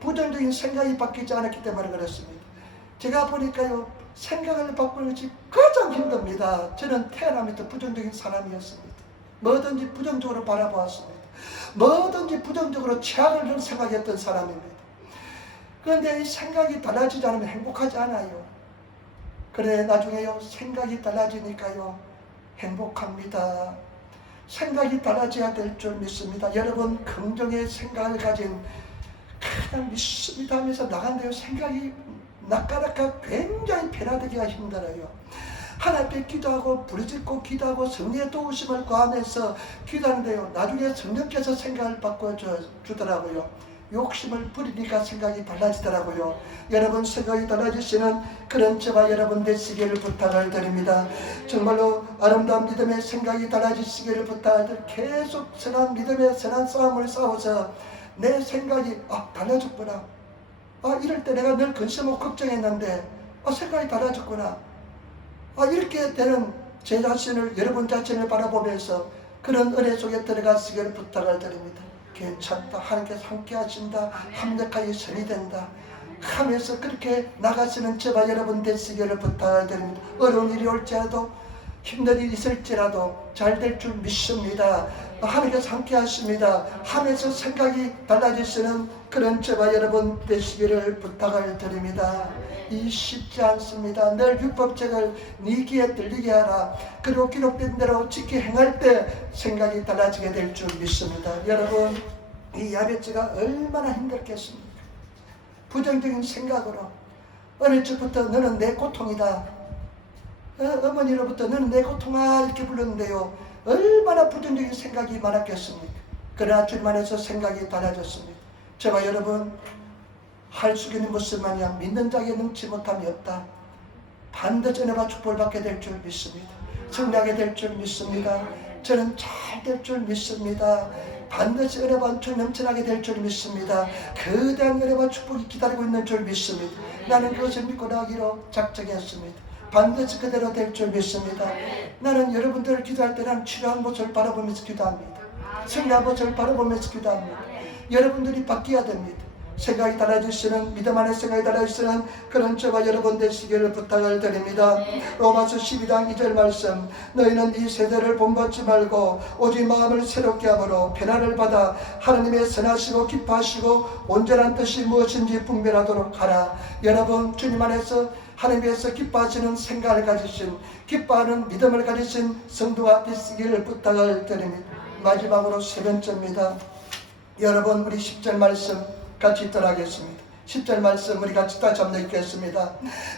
부정적인 생각이 바뀌지 않았기 때문에 그렇습니다. 제가 보니까요 생각을 바꾸는 것이 가장 힘듭니다. 저는 태어나면서 부정적인 사람이었습니다. 뭐든지 부정적으로 바라보았습니다. 뭐든지 부정적으로 최악을 생각했던 사람입니다. 그런데 이 생각이 달라지지 않으면 행복하지 않아요. 그래 나중에요 생각이 달라지니까요 행복합니다. 생각이 달라져야 될 줄 믿습니다. 여러분 긍정의 생각을 가진 그냥 믿습니다 하면서 나간데요 생각이 낚아낚아 굉장히 변화되기가 힘들어요. 하나님께 기도하고 부르짖고 기도하고 성령의 도우심을 구하면서 기도하는데요 나중에 성령께서 생각을 바꿔주더라고요. 욕심을 부리니까 생각이 달라지더라고요. 여러분 생각이 달라지시는 그런 저와 여러분 되시기를 부탁을 드립니다. 정말로 아름다운 믿음의 생각이 달라지시기를 부탁을 드립니다. 계속 선한 믿음의 선한 싸움을 싸워서 내 생각이 달라졌구나. 이럴 때 내가 늘 근심하고 걱정했는데 생각이 달라졌구나. 이렇게 되는 제 자신을 여러분 자신을 바라보면서 그런 은혜 속에 들어가시기를 부탁을 드립니다. 괜찮다. 하나님께서 함께 하신다. 합력하여 선이 된다. 하면서 그렇게 나가시는 저와 여러분 되시기를 부탁드립니다. 어려운 일이 올지라도 힘든 일이 있을지라도 잘 될 줄 믿습니다. 하나님께서 함께 하십니다 하면서 생각이 달라지시는 그런 저와 여러분 되시기를 부탁을 드립니다. 이 쉽지 않습니다. 늘 율법책을 네 귀에 들리게 하라. 그리고 기록된 대로 지키 행할 때 생각이 달라지게 될 줄 믿습니다. 여러분, 이 야베츠가 얼마나 힘들겠습니까? 부정적인 생각으로 어릴 적부터 너는 내 고통이다, 어머니로부터 너는 내 고통아 이렇게 불렀는데요, 얼마나 부정적인 생각이 많았겠습니까? 그러나 주님 안에서 생각이 달라졌습니다. 저와 여러분, 할 수 있는 것만이야 믿는 자에게 능치 못함이 없다. 반드시 은혜와 축복을 받게 될 줄 믿습니다. 승리하게 될 줄 믿습니다. 저는 잘 될 줄 믿습니다. 반드시 은혜와 축복이 넘쳐나게 될 줄 믿습니다. 거대한 은혜와 축복이 기다리고 있는 줄 믿습니다. 나는 그것을 믿고 나기로 작정했습니다. 반드시 그대로 될 줄 믿습니다. 나는 여러분들을 기도할 때는 치료한 모습을 바라보면서 기도합니다. 승리한 모습을 바라보면서 기도합니다. 여러분들이 바뀌어야 됩니다. 생각이 달라지시는, 믿음 안에 생각이 달라지시는 그런 저와 여러분 되시기를 부탁을 드립니다. 로마서 12장 2절 말씀, 너희는 이 세대를 본받지 말고 오직 마음을 새롭게 함으로 변화를 받아 하나님의 선하시고 기뻐하시고 온전한 뜻이 무엇인지 분별하도록 하라. 여러분, 주님 안에서 하나님께서 기뻐하시는 생각을 가지신, 기뻐하는 믿음을 가지신 성도가 되시기를 부탁을 드립니다. 마지막으로 세 번째입니다. 여러분, 우리 10절 말씀 같이 있도록 하겠습니다. 10절 말씀 우리 같이 다시 한번 읽겠습니다.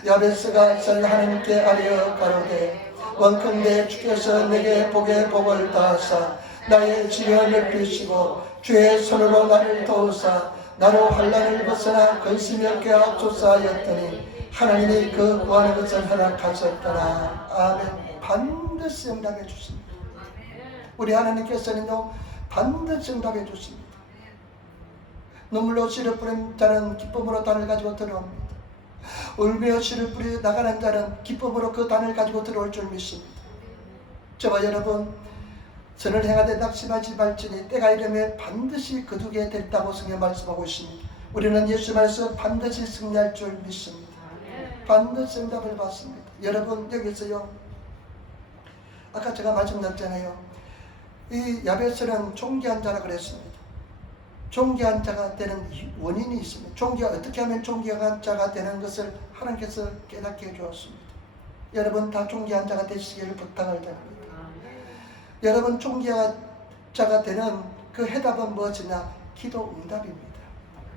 야베스가 설 하나님께 아뢰어 가로되 원컨대 주께서 내게 복의 복을 다하사 나의 지경을 넓히시고 주의 손으로 나를 도우사 나로 환난을 벗어나 근심이 없게 하옵소서 하였더니 하나님이 그 구하는 것을 허락하셨더라. 아멘. 반드시 응답해 주십니다. 우리 하나님께서는요 반드시 응답해 주십니다. 눈물로 씨를 뿌린 자는 기쁨으로 단을 가지고 들어옵니다. 울며 씨를 뿌려 나가는 자는 기쁨으로 그 단을 가지고 들어올 줄 믿습니다. 저와 여러분, 선을 행하되 낙심하지 말지니 때가 이르면 반드시 거두게 됐다고 성경 말씀하고 있습니다. 우리는 예수 말씀 반드시 승리할 줄 믿습니다. 반드시 응답을 받습니다. 여러분, 여기서요, 아까 제가 말씀드렸잖아요. 이 야베스는 존귀한 자라 그랬습니다. 존귀한 자가 되는 원인이 있습니다. 어떻게 하면 존귀한 자가 되는 것을 하나님께서 깨닫게 해주었습니다. 여러분 다 존귀한 자가 되시기를 부탁을 드립니다. 여러분 존귀한 자가 되는 그 해답은 무엇이냐? 기도 응답입니다.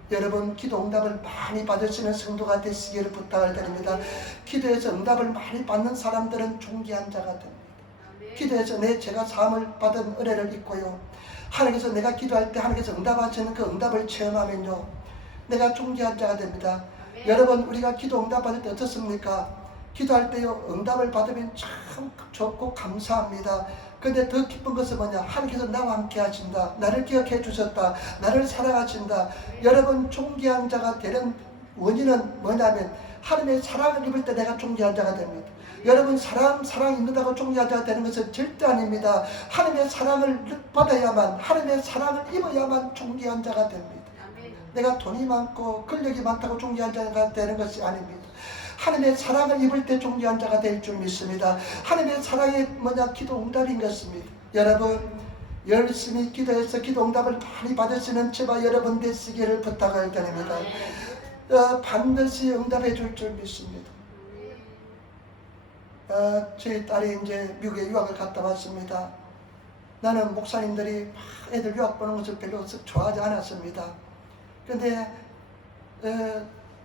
여러분 기도 응답을 많이 받으시는 성도가 되시기를 부탁을 드립니다. 기도에서 응답을 많이 받는 사람들은 존귀한 자가 됩니다. 기도해서 제가 사함을 받은 은혜를 입고요, 하나님께서 내가 기도할 때 하나님께서 응답하시는 그 응답을 체험하면요 내가 존귀한 자가 됩니다. 여러분, 우리가 기도 응답 받을 때 어떻습니까? 기도할 때요 응답을 받으면 참 좋고 감사합니다. 근데 더 기쁜 것은 뭐냐? 하나님께서 나와 함께 하신다, 나를 기억해 주셨다, 나를 사랑하신다. 여러분, 존귀한 자가 되는 원인은 뭐냐면 하나님의 사랑을 입을 때 내가 존귀한 자가 됩니다. 여러분, 사랑 있는다고 존귀한 자가 되는 것은 절대 아닙니다. 하나님의 사랑을 받아야만, 하나님의 사랑을 입어야만 존귀한 자가 됩니다. 내가 돈이 많고 권력이 많다고 존귀한 자가 되는 것이 아닙니다. 하나님의 사랑을 입을 때 존귀한 자가 될 줄 믿습니다. 하나님의 사랑이 뭐냐? 기도 응답인 것입니다. 여러분, 열심히 기도해서 기도 응답을 많이 받으시는 저와 여러분 되시기를 부탁을 드립니다. 반드시 응답해 줄 줄 믿습니다. 저희 딸이 이제 미국에 유학을 갔다 왔습니다. 나는 목사님들이 애들 유학 보는 것을 별로 좋아하지 않았습니다. 근데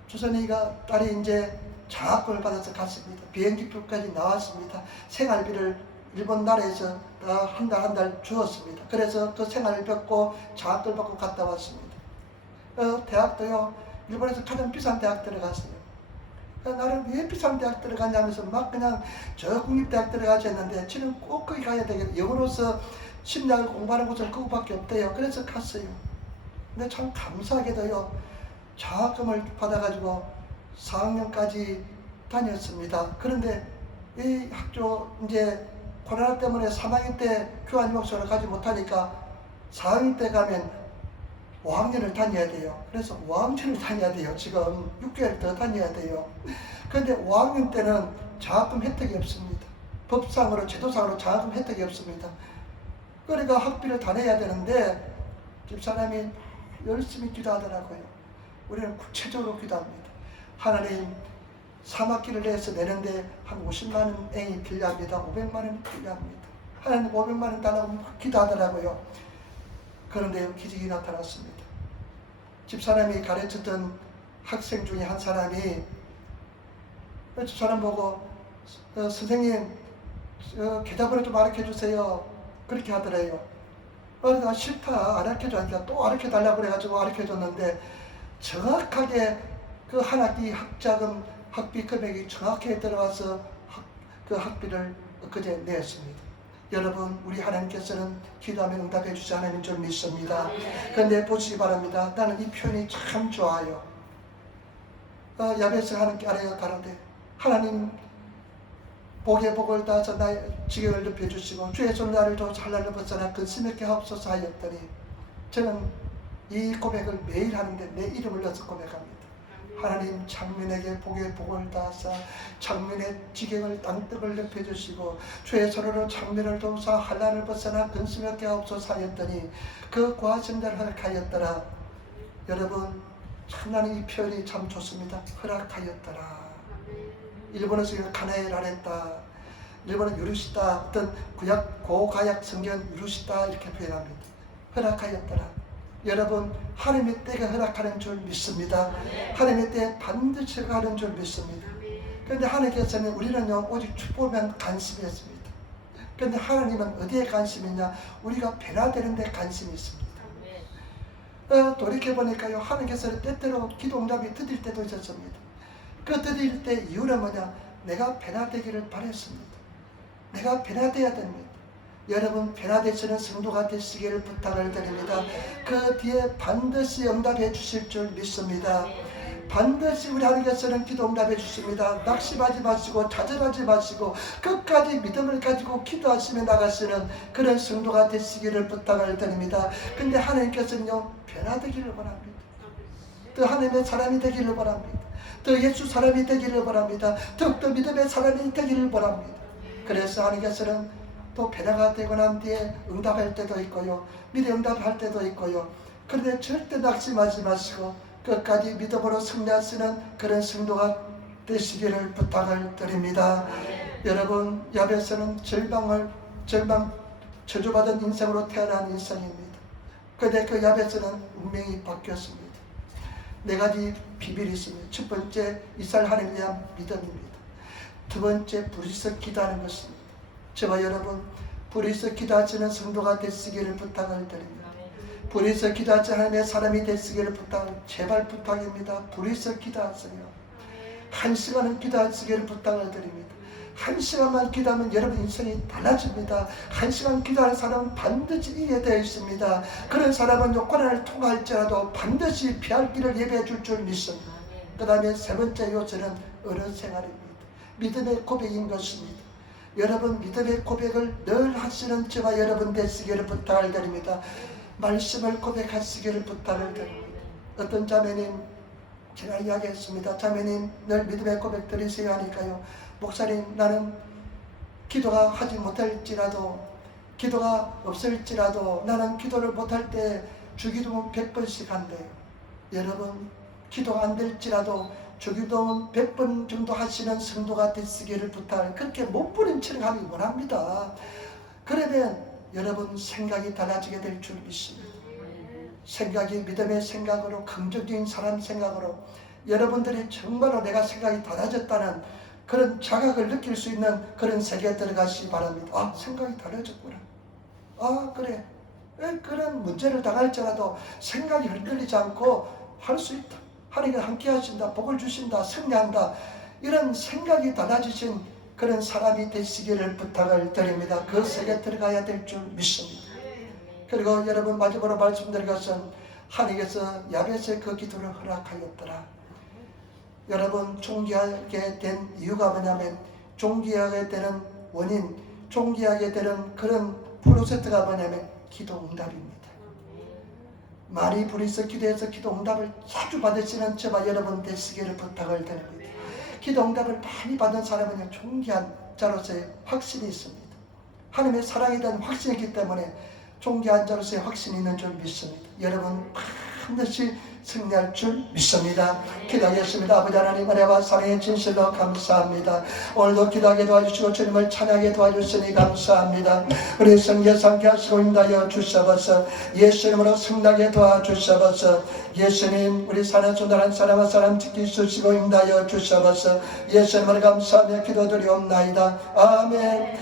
주선이가 딸이 이제 장학금을 받아서 갔습니다. 비행기표까지 나왔습니다. 생활비를 일본 나라에서 한 달 주었습니다. 그래서 그 생활을 받고 장학금을 받고 갔다 왔습니다. 대학도요, 일본에서 가장 비싼 대학 들어갔어요. 나는 왜 비싼 대학 들어가냐면서 막 그냥 저 국립대학 들어가자 했는데 지금 꼭 거기 가야 되겠다. 영어로서 심리학을 공부하는 곳은 그거밖에 없대요. 그래서 갔어요. 근데 참 감사하게도요, 장학금을 받아가지고 4학년까지 다녔습니다. 그런데 이 학교 이제 코로나 때문에 3학년 때 교환 유학소를 가지 못하니까 4학년 때 가면 5학년을 다녀야 돼요. 그래서 5학년을 다녀야 돼요. 지금 6개월 더 다녀야 돼요. 그런데 5학년 때는 장학금 혜택이 없습니다. 법상으로 제도상으로 장학금 혜택이 없습니다. 그러니까 학비를 다 내야 되는데 집사람이 열심히 기도하더라고요. 우리는 구체적으로 기도합니다. 하나님 3학기를 내서 내는데 한 50만 원이 필요합니다. 500만 원이 필요합니다. 하나님 500만 원 달라고 기도하더라고요. 그런데 기적이 나타났습니다. 집사람이 가르쳤던 학생 중에 한 사람이 집사람 보고 선생님 계좌번호 좀 가르쳐주세요. 그렇게 하더래요. 그러니까 싫다, 안 가르쳐주니까 또 가르쳐달라고 그래가지고 가르쳐줬는데 정확하게 그 한 학기 학자금 학비 금액이 정확하게 들어와서 그 학비를 엊그제 냈습니다. 여러분, 우리 하나님께서는 기도하면 응답해 주지 않는 줄 믿습니다. 그런데 보시기 바랍니다. 나는 이 표현이 참 좋아요. 야베스 하나님께 아래가 가라되 하나님 복에 복을 다하사 나의 지경을 높여주시고 주의 손 나를 더 잘날로 벗어나 근심있게 하옵소서 하였더니 저는 이 고백을 매일 하는데 내 이름을 넣어서 고백합니다. 하나님 장민에게 복에 복을 다하사 장민의 지경을 땅떡을 높여주시고 주의 손으로 장민을 도우사 한란을 벗어나 근심있게 하옵소서 하였더니 그 과정대로 허락하였더라. 여러분, 참 나는 이 표현이 참 좋습니다. 허락하였더라. 일본어서 카네라랬다. 일본은 유루시다. 어떤 구약 고가약 성경 유루시다 이렇게 표현합니다. 허락하였더라. 여러분, 하나님의 때가 허락하는 줄 믿습니다. 하나님의 때에 반드시 허락하는 줄 믿습니다. 그런데 하나님께서는 우리는요 오직 축복만 관심이었습니다. 그런데 하나님은 어디에 관심이냐? 우리가 변화되는 데 관심이 있습니다. 돌이켜보니까요 하나님께서는 때때로 기도 응답이 드릴 때도 있었습니다. 그 드릴 때 이유는 뭐냐? 내가 변화되기를 바랬습니다. 내가 변화되어야 됩니다. 여러분, 변화되시는 성도가 되시기를 부탁을 드립니다. 그 뒤에 반드시 응답해 주실 줄 믿습니다. 반드시 우리 하나님께서는 기도 응답해 주십니다. 낙심하지 마시고 좌절하지 마시고 끝까지 믿음을 가지고 기도하시며 나가시는 그런 성도가 되시기를 부탁을 드립니다. 근데 하나님께서는요 변화되기를 원합니다. 또 하나님의 사람이 되기를 원합니다. 또 예수 사람이 되기를 원합니다. 더욱더 믿음의 사람이 되기를 원합니다. 그래서 하나님께서는 또 변화가 되고 난 뒤에 응답할 때도 있고요. 미리 응답할 때도 있고요. 그런데 절대 낙심하지 마시고 끝까지 믿음으로 승리하시는 그런 성도가 되시기를 부탁을 드립니다. 여러분, 야베스는 저주받은 인생으로 태어난 인생입니다. 그런데 그 야베스는 운명이 바뀌었습니다. 네 가지 비밀이 있습니다. 첫 번째, 이스라엘 하나님에 대한 믿음입니다. 두 번째, 부르짖어 기도하는 것입니다. 저와 여러분, 부르짖어 기도하시는 성도가 되시기를 부탁을 드립니다. 부르짖어 기도하시는 하나님의 사람이 되시기를 제발 부탁입니다. 부르짖어 기도하세요. 1시간은 기도하시기를 부탁을 드립니다. 1시간만 기도하면 여러분 인생이 달라집니다. 1시간 기도하는 사람은 반드시 이기게 되어 있습니다. 그런 사람은 고난을 통과할지라도 반드시 피할 길을 예배해 줄 줄 믿습니다. 그 다음에 세 번째 요소는 어른 생활입니다. 믿음의 고백인 것입니다. 여러분, 믿음의 고백을 늘 하시는 저와 여러분 되시기를 부탁을 드립니다. 말씀을 고백하시기를 부탁을 드립니다. 어떤 자매님, 제가 이야기했습니다. 자매님, 늘 믿음의 고백 드리세요 하니까요. 목사님, 나는 기도가 하지 못할지라도, 기도가 없을지라도 나는 기도를 못할 때 주기도문 100번씩 한대요. 여러분, 기도가 안 될지라도 주기도문 100번 정도 하시는 성도가 되시기를 부탁을, 그렇게 몸부림치는 하기 원합니다. 그러면 여러분 생각이 달라지게 될 줄 믿습니다. 생각이 믿음의 생각으로, 긍정적인 사람 생각으로 여러분들이 정말로 내가 생각이 달라졌다는 그런 자각을 느낄 수 있는 그런 세계에 들어가시기 바랍니다. 아, 생각이 달라졌구나. 아, 그래. 그런 문제를 당할지라도 생각이 흔들리지 않고 할 수 있다. 하나님이 함께 하신다. 복을 주신다. 승리한다. 이런 생각이 달라지신 그런 사람이 되시기를 부탁을 드립니다. 그 세계에 들어가야 될 줄 믿습니다. 그리고 여러분, 마지막으로 말씀드릴 것은 하나님께서 야베스의 그 기도를 허락하였더라. 여러분, 종기하게 된 이유가 뭐냐면, 종기하게 되는 원인, 종기하게 되는 그런 프로세스가 뭐냐면 기도 응답입니다. 많이 부리서 기도해서 기도 응답을 자주 받으시는 저와 여러분 되시기를 부탁을 드립니다. 기도 응답을 많이 받은 사람은 존귀한 자로서의 확신이 있습니다. 하나님의 사랑에 대한 확신이 있기 때문에 존귀한 자로서의 확신이 있는 줄 믿습니다. 여러분 반드시 승리할 줄 믿습니다. 기도하겠습니다. 아버지 하나님 은혜와 사랑의 진실로 감사합니다. 오늘도 기도하게 도와주시고 주님을 찬양하게 도와주시니 감사합니다. 우리 성계 상케 하시고 인도하여 주시옵소서. 예수님으로 승리하게 도와주시옵소서. 예수님 우리 사는 순간한 사람과 사람 지키시고 인도하여 주시옵소서. 예수님을 감사하며 기도드리옵나이다. 아멘.